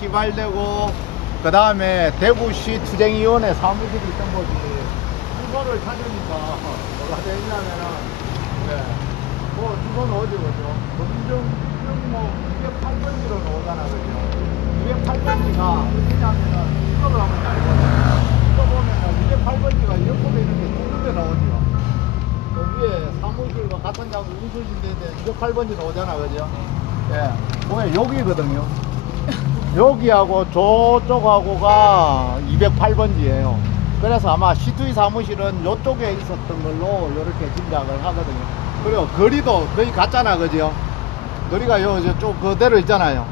시발되고 그 다음에 대구시 투쟁위원회 사무실이 있던 곳이 주소를 찾으니까 뭐가 되냐면은 네. 뭐 주소는 어디 보죠? 검정 뭐 208번지로 나오잖아 그죠? 208번지가 어디냐면은 이거를 한번 알거든요. 이거 보면은 208번지가 옆으로 이렇게 뚫는데 나오죠. 그 위에 사무실과 같은 장소 운수신대인데 208번지 나오잖아 그죠? 예. 보면 여기거든요. 여기하고 저쪽하고가 208번지예요. 그래서 아마 C2E 사무실은 이쪽에 있었던 걸로 이렇게 짐작을 하거든요. 그리고 거리도 거의 같잖아 그죠? 거리가 쭉 그대로 있잖아요.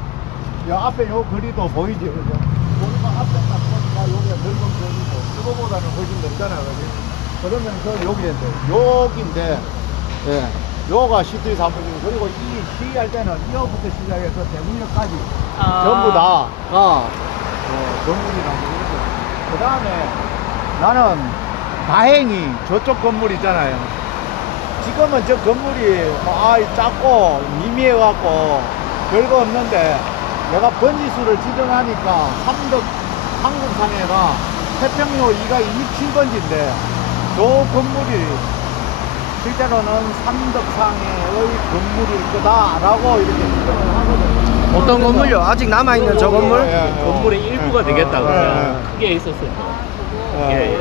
요 앞에 요 거리도 보이죠 그죠? 보니까 앞에 딱 보니까 여기가 넓은 거리고 이거보다는 훨씬 넓잖아 그죠? 그러면 여기인데 예. 요가 C2E 사무실 그리고 이 시위할 때는 이어부터 시작해서 대문역까지 전부 다가 건물이라고 그러고 그 다음에 나는 다행히 저쪽 건물 있잖아요. 지금은 저 건물이 작고 미미해갖고 별거 없는데 내가 번지수를 지정하니까 한국상해가 태평로 2가 27번지인데 저 건물이 실제로는 삼덕상해의 건물일 거다라고 이렇게 지정을 하거든요. 어떤 건물요? 아직 남아있는 저 건물? 건물의 일부가 되겠다 그러면 크게 있었을 때.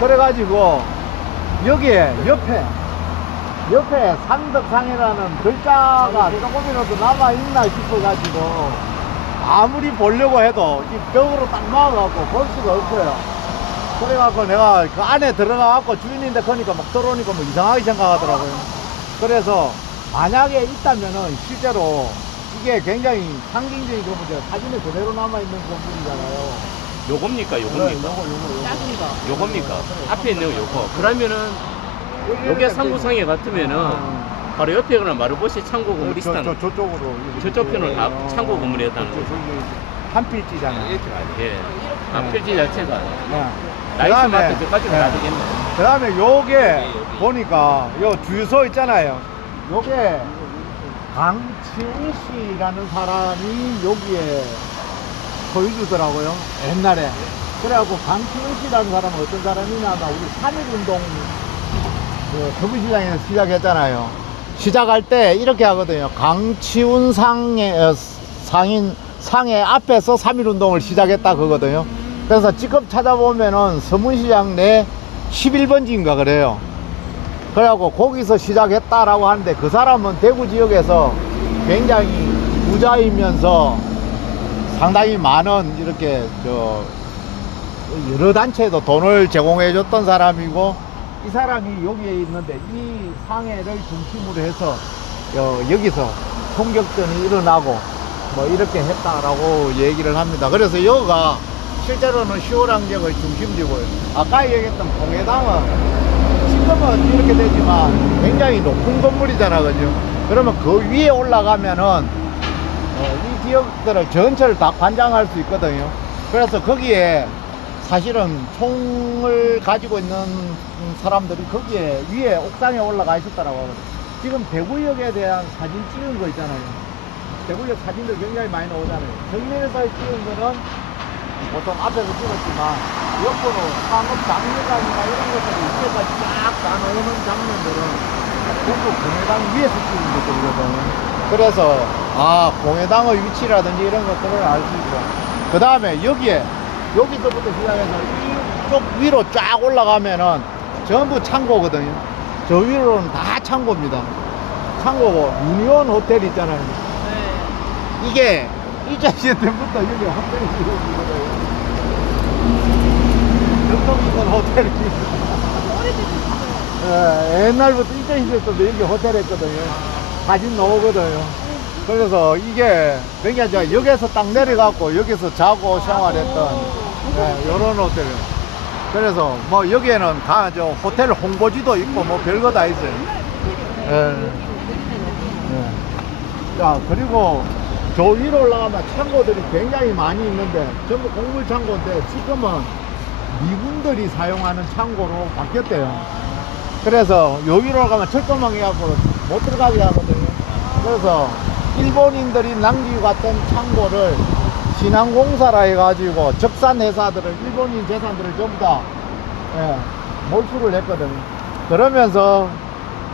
그래가지고 여기에 옆에 삼덕상해라는 글자가 조금이라도 남아있나 싶어가지고 아무리 보려고 해도 이 벽으로 딱 막아갖고 볼 수가 없어요. 그래갖고 내가 그 안에 들어가갖고 주인인데 그러니까 막 들어오니까 뭐 이상하게 생각하더라고요. 그래서 만약에 있다면은 실제로 이게 굉장히 상징적인 건물이죠. 사진에 그대로 남아있는 건물이잖아요. 요겁니까? 요겁니까? 요겁니까? 앞에 있는 거 요거. 그러면은 요게 상구상해 같으면은 바로 옆에는 마르보시 창고 건물이 있다는 저쪽으로. 저쪽 편은 다 창고 건물이었다는 거죠. 한 필지잖아요. 예. 필지 자체가 네. 나이스 마트 저까지는 다 되겠네. 그 다음에 요게 보니까 요 주소 있잖아요. 요게 강치훈 씨라는 사람이 여기에 소유주더라고요. 옛날에. 그래갖고 강치훈 씨라는 사람은 어떤 사람이냐면 우리 3.1운동 그 서부시장에서 시작했잖아요. 시작할 때 이렇게 하거든요. 강치훈 상해 앞에서 3.1운동을 시작했다 그거거든요. 그래서 직접 찾아보면은 서문시장 내 11번지인가 그래요. 그래갖고 거기서 시작했다라고 하는데 그 사람은 대구 지역에서 굉장히 부자이면서 상당히 많은 이렇게 여러 단체에도 돈을 제공해 줬던 사람이고 이 사람이 여기에 있는데 이 상해를 중심으로 해서 여기서 총격전이 일어나고 뭐 이렇게 했다라고 얘기를 합니다. 그래서 여기가 실제로는 10월 항쟁의 중심지고요. 아까 얘기했던 봉해당은 지금은 이렇게 되지만 굉장히 높은 건물이잖아 그죠? 그러면 그 위에 올라가면은 이 지역들을 전체를 다 관장할 수 있거든요. 그래서 거기에 사실은 총을 가지고 있는 사람들이 거기에 위에 옥상에 올라가 있었다라고 하거든요. 지금 대구역에 대한 사진 찍은 거 있잖아요. 대구역 사진들 굉장히 많이 나오잖아요. 정면에서 찍은 거는 보통 앞에서 찍었지만 옆으로 상업 장례관이나 이런 것들이 위에까지 쫙 나오는 장면들은 전부 봉해당 위에서 찍은 것들이거든요. 그래서 봉해당의 위치라든지 이런 것들을 알 수 있고 그 다음에 여기서부터 시작해서 이쪽 위로 쫙 올라가면은 전부 창고거든요. 저 위로는 다 창고입니다. 창고고 유니온 호텔 있잖아요. 네. 이게 1차 시대 때부터 여기 호텔이 있거든요. 전통 있는 호텔이 옛날부터 1차 시대 때부터 여기 호텔 했거든요. 사진 나오거든요. 그래서 이게 굉장히 여기서 딱 내려갖고 여기서 자고 생활했던 요런 호텔. 그래서 뭐 여기에는 다 호텔 홍보지도 있고 뭐 별거 다 있어요. 자, 그리고 저 위로 올라가면 창고들이 굉장히 많이 있는데 전부 곡물 창고인데 지금은 미군들이 사용하는 창고로 바뀌었대요. 그래서 요 위로 올라가면 철조망 해갖고 못 들어가게 하거든요. 그래서 일본인들이 남기고 갔던 창고를 신항공사라 해가지고 적산 회사들을 일본인 재산들을 전부 다 몰수를 했거든요. 그러면서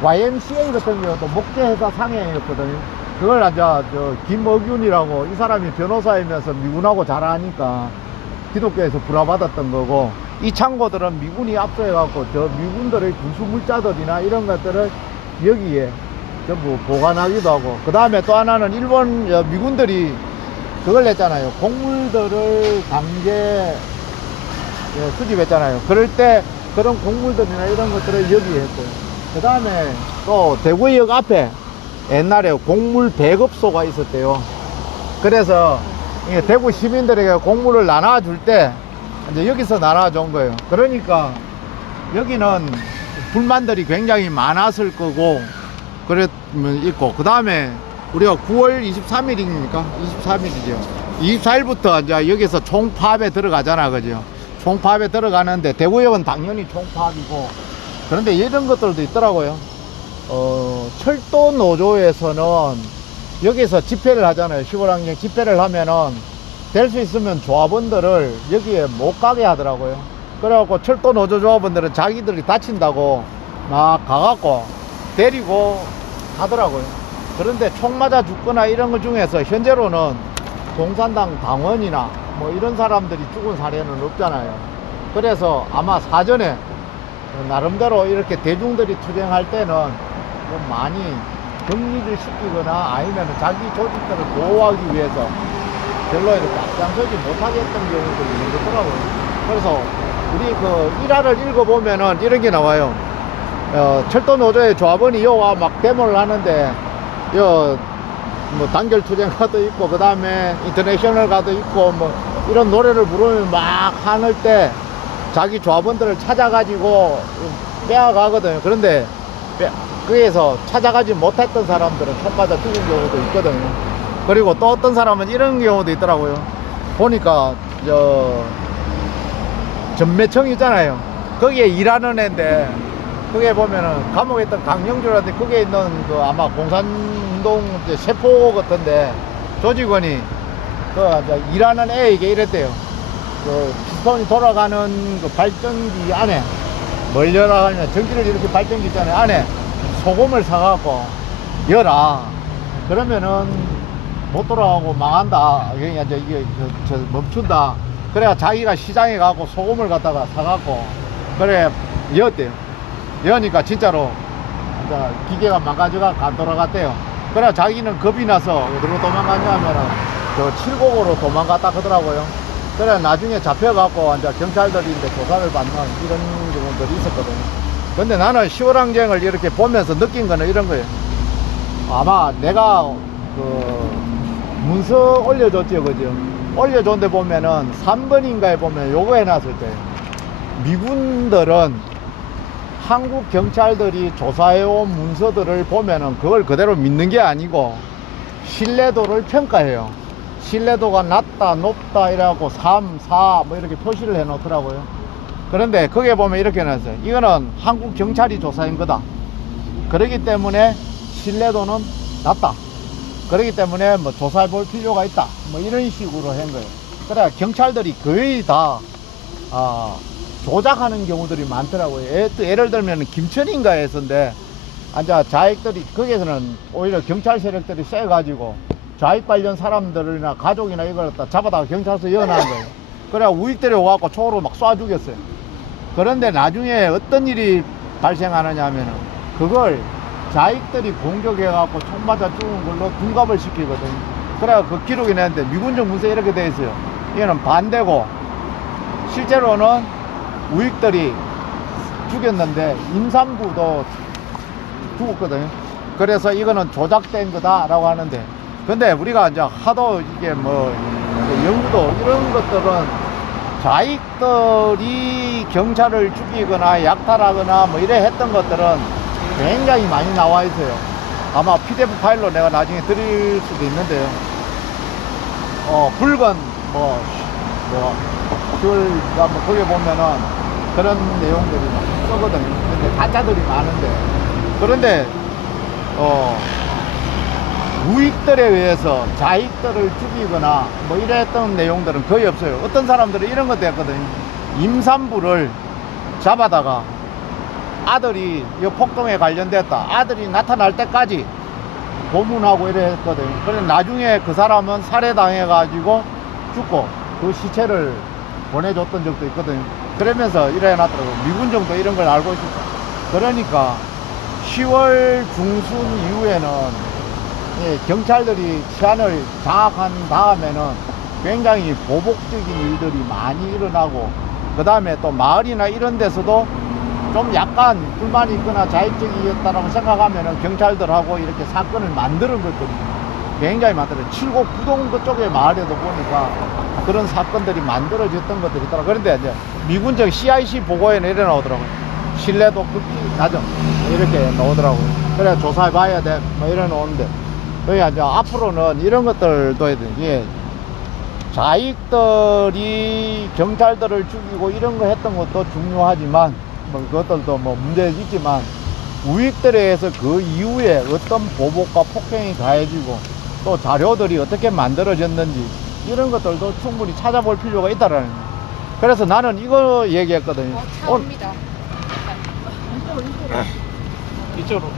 YMCA 같은 경우도 목재회사 상해였거든요. 그걸 이제 김어균이라고 이 사람이 변호사이면서 미군하고 잘 아니까 기독교에서 불화받았던 거고, 이 창고들은 미군이 압수해갖고 저 미군들의 군수물자들이나 이런 것들을 여기에 전부 보관하기도 하고, 그 다음에 또 하나는 일본 미군들이 그걸 냈잖아요. 곡물들을 강제 수집했잖아요. 그럴 때 그런 곡물들이나 이런 것들을 여기에 했고요. 그 다음에 또 대구역 앞에 옛날에 곡물 배급소가 있었대요. 그래서 대구 시민들에게 곡물을 나눠줄 때 이제 여기서 나눠준 거예요. 그러니까 여기는 불만들이 굉장히 많았을 거고 그랬면 있고, 그 다음에 우리가 9월 23일입니까? 23일이죠. 24일부터 이제 여기서 총파업에 들어가잖아, 그죠? 총파업에 들어가는데 대구역은 당연히 총파업이고, 그런데 이런 것들도 있더라고요. 철도 노조에서는 여기서 집회를 하잖아요. 시골환경 집회를 하면은 될 수 있으면 조합원들을 여기에 못 가게 하더라고요. 그래갖고 철도 노조 조합원들은 자기들이 다친다고 막 가갖고 데리고 가더라고요. 그런데 총 맞아 죽거나 이런 것 중에서 현재로는 공산당 당원이나 뭐 이런 사람들이 죽은 사례는 없잖아요. 그래서 아마 사전에 나름대로 이렇게 대중들이 투쟁할 때는 좀 많이 격리를 시키거나 아니면 자기 조직들을 보호하기 위해서 별로 이렇게 앞장서지 못하게 했던 경우도 있는 거더라고요. 그래서 우리 그 일화를 읽어보면은 이런 게 나와요. 철도 노조의 조합원이 여와 막 데모를 하는데 뭐 단결 투쟁가도 있고 그 다음에 인터내셔널 가도 있고 뭐 이런 노래를 부르면 막 하늘 때 자기 조합원들을 찾아가지고 빼앗가거든요. 그런데 거기에서 찾아가지 못했던 사람들은 총 맞아 죽은 경우도 있거든요. 그리고 또 어떤 사람은 이런 경우도 있더라고요. 보니까 전매청 있잖아요. 거기에 일하는 애인데 거기에 보면은 감옥에 있던 강영주라든지 거기에 있는 그 아마 공산운동 세포 같은데 조직원이 그 일하는 애에게 이랬대요. 그 피스톤이 돌아가는 그 발전기 안에 뭘 열어 하냐, 전기를 이렇게 발전기 있잖아요. 안에 소금을 사갖고 열어. 그러면은 못 돌아가고 망한다. 그러니까 이게 멈춘다. 그래야 자기가 시장에 가고 소금을 갖다가 사갖고 그래 여었대요. 여니까 진짜로 기계가 망가져가 안 돌아갔대요. 그래 자기는 겁이 나서 어디로 도망갔냐 하면은 저 칠곡으로 도망갔다 하더라고요. 그래 나중에 잡혀갖고 이제 경찰들이 이제 조사를 받는 이런 경우들이 있었거든요. 근데 나는 10월 항쟁을 이렇게 보면서 느낀 거는 이런 거예요. 아마 내가 그 문서 올려줬죠, 그죠? 올려줬는데 보면은 3번인가에 보면 요거 해놨을 때 미군들은 한국 경찰들이 조사해온 문서들을 보면은 그걸 그대로 믿는 게 아니고 신뢰도를 평가해요. 신뢰도가 낮다, 높다 이래갖고 3, 4 뭐 이렇게 표시를 해 놓더라고요. 그런데 거기에 보면 이렇게 해놨어요. 이거는 한국 경찰이 조사한 거다. 그렇기 때문에 신뢰도는 낮다. 그렇기 때문에 뭐 조사해 볼 필요가 있다. 뭐 이런 식으로 한 거예요. 그래 경찰들이 거의 다 조작하는 경우들이 많더라고요. 예를 들면 김천인가에서인데 이제 좌익들이 거기에서는 오히려 경찰 세력들이 세가지고 좌익 관련 사람들이나 가족이나 이걸 갖다 잡아다가 경찰서 연한 거예요. 그래 우익들이 와갖고 총으로 막 쏴 죽였어요. 그런데 나중에 어떤 일이 발생하느냐 하면은 그걸 좌익들이 공격해갖고 총 맞아 죽은 걸로 둔갑을 시키거든요. 그래 그 기록이 나는데 미군정 문서에 이렇게 돼 있어요. 이거는 반대고 실제로는 우익들이 죽였는데 임산부도 죽었거든요. 그래서 이거는 조작된 거다라고 하는데, 근데 우리가 이제 하도 이게 뭐 연구도 이런 것들은 좌익들이 경찰을 죽이거나 약탈하거나 뭐 이래 했던 것들은 굉장히 많이 나와 있어요. 아마 PDF 파일로 내가 나중에 드릴 수도 있는데요. 붉은 뭐 거기 보면은 그런 내용들이 막 써거든요. 근데 가짜들이 많은데, 그런데 우익들에 의해서 자익들을 죽이거나 뭐 이랬던 내용들은 거의 없어요. 어떤 사람들은 이런 것도 했거든요. 임산부를 잡아다가 아들이 이 폭동에 관련됐다, 아들이 나타날 때까지 고문하고 이래 했거든요. 그래 나중에 그 사람은 살해당해 가지고 죽고 그 시체를 보내줬던 적도 있거든요. 그러면서 이래 놨더라고요. 미군 정도 이런 걸 알고 있었다. 그러니까 10월 중순 이후에는 경찰들이 치안을 장악한 다음에는 굉장히 보복적인 일들이 많이 일어나고, 그 다음에 또 마을이나 이런 데서도 좀 약간 불만이 있거나 자익적이었다라고 생각하면은 경찰들하고 이렇게 사건을 만드는 것들이 굉장히 많더라고요. 칠곡 부동 그쪽의 마을에도 보니까 그런 사건들이 만들어졌던 것들이 있더라고요. 그런데 이제 미군적 CIC 보고에는 이래 나오더라고요. 신뢰도 극히 낮은 이렇게 나오더라고요. 그래 조사해 봐야 돼 뭐 이래 나오는데, 그러니까 이제 앞으로는 이런 것들도 해야 돼. 이게 자익들이 경찰들을 죽이고 이런 거 했던 것도 중요하지만 뭐 그것들도 뭐 문제 있지만, 우익들에 의해서 그 이후에 어떤 보복과 폭행이 가해지고 또 자료들이 어떻게 만들어졌는지 이런 것들도 충분히 찾아볼 필요가 있다라는 거예요. 그래서 나는 이거 얘기했거든요. 차입니다. 이쪽으로.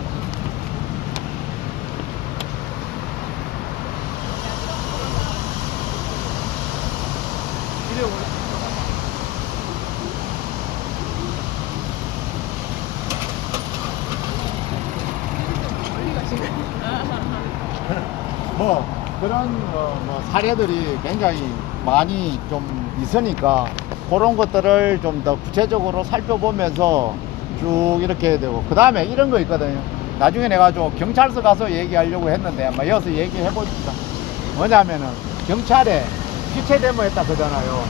뭐 그런 뭐 사례들이 굉장히 많이 좀 있으니까 그런 것들을 좀 더 구체적으로 살펴보면서 쭉 이렇게 해야 되고, 그 다음에 이런 거 있거든요. 나중에 내가 좀 경찰서 가서 얘기하려고 했는데 아마 여기서 얘기해 봅시다. 뭐냐면은 경찰에 시체 데모했다 그러잖아요.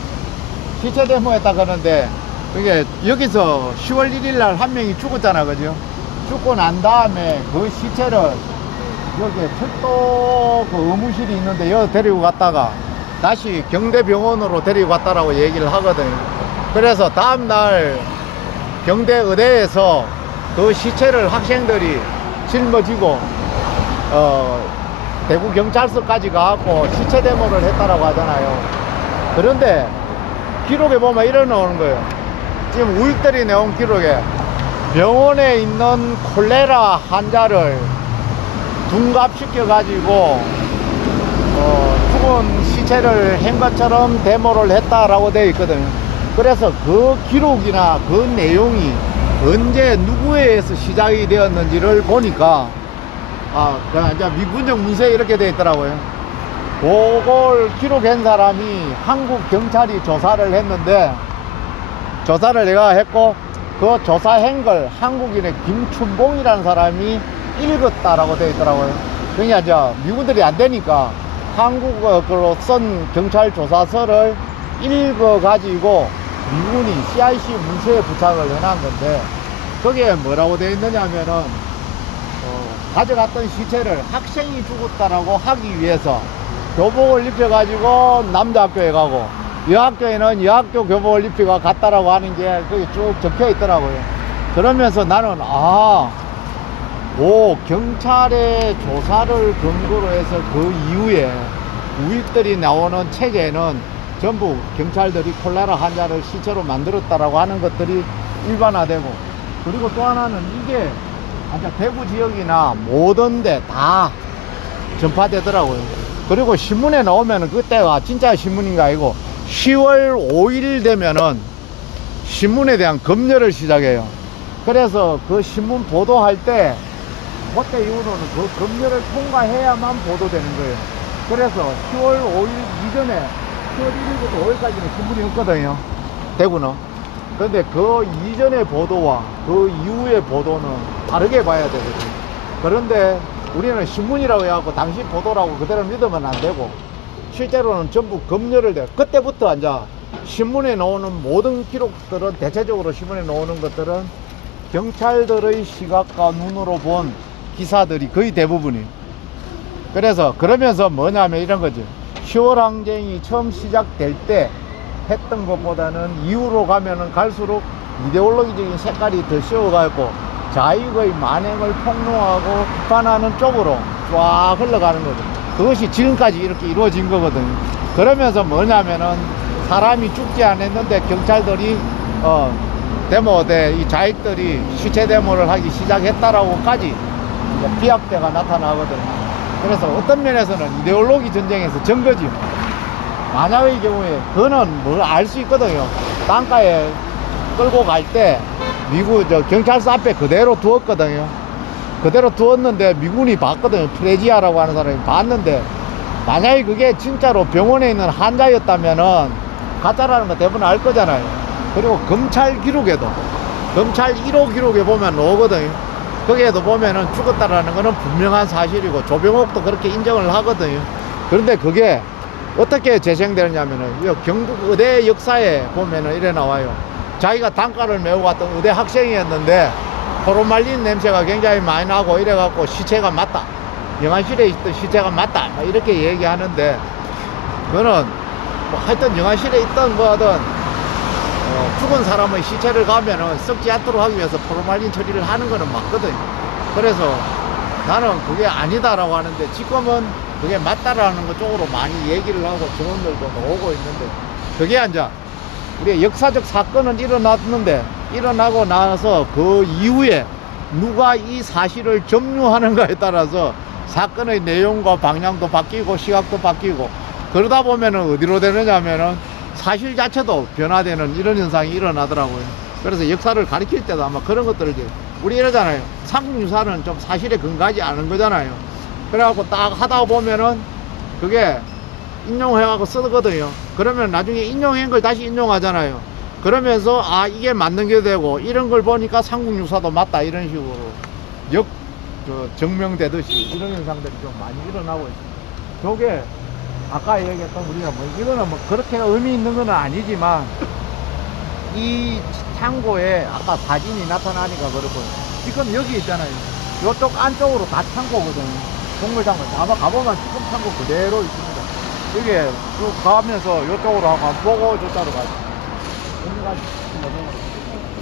시체 데모했다 그러는데 그게 여기서 10월 1일 날 한 명이 죽었잖아, 그죠? 죽고 난 다음에 그 시체를 여기 철도 그 의무실이 있는데 여기 데리고 갔다가 다시 경대병원으로 데리고 갔다라고 얘기를 하거든요. 그래서 다음날 경대 의대에서 그 시체를 학생들이 짊어지고 대구 경찰서까지 가고 시체 데모를 했다라고 하잖아요. 그런데 기록에 보면 이래 나오는 거예요. 지금 우익들이 내온 기록에 병원에 있는 콜레라 환자를 둔갑시켜 가지고 죽은 시체를 한 것처럼 데모를 했다라고 되어 있거든요. 그래서 그 기록이나 그 내용이 언제 누구에 의해서 시작이 되었는지를 보니까 이제 미군적 문서에 이렇게 되어 있더라고요. 그걸 기록한 사람이 한국 경찰이 조사를 했는데, 조사를 내가 했고 그 조사한 걸 한국인의 김춘봉이라는 사람이 읽었다라고 되어 있더라고요. 그러니까 이제 미군들이 안 되니까 한국어로 쓴 경찰 조사서를 읽어 가지고 미군이 CIC 문서에 부착을 해놓은 건데, 거기에 뭐라고 되어 있느냐면은 가져갔던 시체를 학생이 죽었다라고 하기 위해서 교복을 입혀 가지고 남자 학교에 가고 여학교에는 여학교 교복을 입히고 갔다라고 하는 게 거기 쭉 적혀 있더라고요. 그러면서 나는 경찰의 조사를 근거로 해서 그 이후에 우익들이 나오는 책에는 전부 경찰들이 콜레라 환자를 시체로 만들었다라고 하는 것들이 일반화되고, 그리고 또 하나는 이게 대구 지역이나 모든 데 다 전파되더라고요. 그리고 신문에 나오면은 그때가 진짜 신문인가 아니고 10월 5일 되면은 신문에 대한 검열을 시작해요. 그래서 그 신문 보도할 때 그때 이후로는 그 검열을 통과해야만 보도되는 거예요. 그래서 10월 5일 이전에 10월 1일부터 5일까지는 신문이 없거든요, 대구는. 그런데 그 이전의 보도와 그 이후의 보도는 다르게 봐야 되거든요. 그런데 우리는 신문이라고 해갖고 당시 보도라고 그대로 믿으면 안 되고, 실제로는 전부 검열을 돼. 그때부터 이제 신문에 나오는 모든 기록들은, 대체적으로 신문에 나오는 것들은 경찰들의 시각과 눈으로 본 기사들이 거의 대부분이에요. 그래서 그러면서 뭐냐면 이런 거죠. 10월 항쟁이 처음 시작될 때 했던 것보다는 이후로 가면은 갈수록 이데올로기적인 색깔이 더 씌워가지고 자익의 만행을 폭로하고 비판하는 쪽으로 쫙 흘러가는 거죠. 그것이 지금까지 이렇게 이루어진 거거든요. 그러면서 뭐냐면은 사람이 죽지 않았는데 경찰들이 데모대 이 자익들이 시체 데모를 하기 시작했다라고까지 이제 비약대가 나타나거든요. 그래서 어떤 면에서는 이데올로기 전쟁에서 전 거지. 만약의 경우에 그거는 뭘 알 수 있거든요. 땅가에 끌고 갈 때 미국 경찰서 앞에 그대로 두었거든요. 그대로 두었는데 미군이 봤거든요. 프레지아라고 하는 사람이 봤는데, 만약에 그게 진짜로 병원에 있는 환자였다면은 가짜라는 거 대부분 알 거잖아요. 그리고 검찰 기록에도, 검찰 1호 기록에 보면 나오거든요. 거기에도 보면은 죽었다라는 거는 분명한 사실이고 조병옥도 그렇게 인정을 하거든요. 그런데 그게 어떻게 재생되느냐면은 경북 의대 역사에 보면은 이래 나와요. 자기가 단가를 메고 갔던 의대 학생이었는데 포르말린 냄새가 굉장히 많이 나고 이래갖고 시체가 맞다, 영안실에 있던 시체가 맞다, 이렇게 얘기하는데, 그거는 뭐 하여튼 영안실에 있던 뭐든 죽은 사람의 시체를 가면은 썩지 않도록 하기 위해서 포르말린 처리를 하는 거는 맞거든요. 그래서 나는 그게 아니다라고 하는데, 지금은 그게 맞다라는 것 쪽으로 많이 얘기를 하고 증언들도 나오고 있는데, 그게 이제 우리의 역사적 사건은 일어났는데, 일어나고 나서 그 이후에 누가 이 사실을 점유하는가에 따라서 사건의 내용과 방향도 바뀌고 시각도 바뀌고, 그러다 보면은 어디로 되느냐면은 사실 자체도 변화되는 이런 현상이 일어나더라고요. 그래서 역사를 가르칠 때도 아마 그런 것들을 이제 우리 이러잖아요. 삼국유사는 좀 사실에 근거하지 않은 거잖아요. 그래갖고 딱 하다 보면은 그게 인용해갖고 쓰거든요. 그러면 나중에 인용한 걸 다시 인용하잖아요. 그러면서 아 이게 맞는 게 되고, 이런 걸 보니까 삼국유사도 맞다, 이런 식으로 증명되듯이 이런 현상들이 좀 많이 일어나고 있습니다. 저게 아까 얘기했던 우리가 뭐 이거는 뭐 그렇게 의미 있는 건 아니지만, 이 창고에 아까 사진이 나타나니까 그렇고, 지금 여기 있잖아요. 이쪽 안쪽으로 다 창고거든요. 동물창고. 아마 가보면 지금 창고 그대로 있습니다. 여기 쭉 가면서 이쪽으로 한번 보고 저쪽으로 가죠.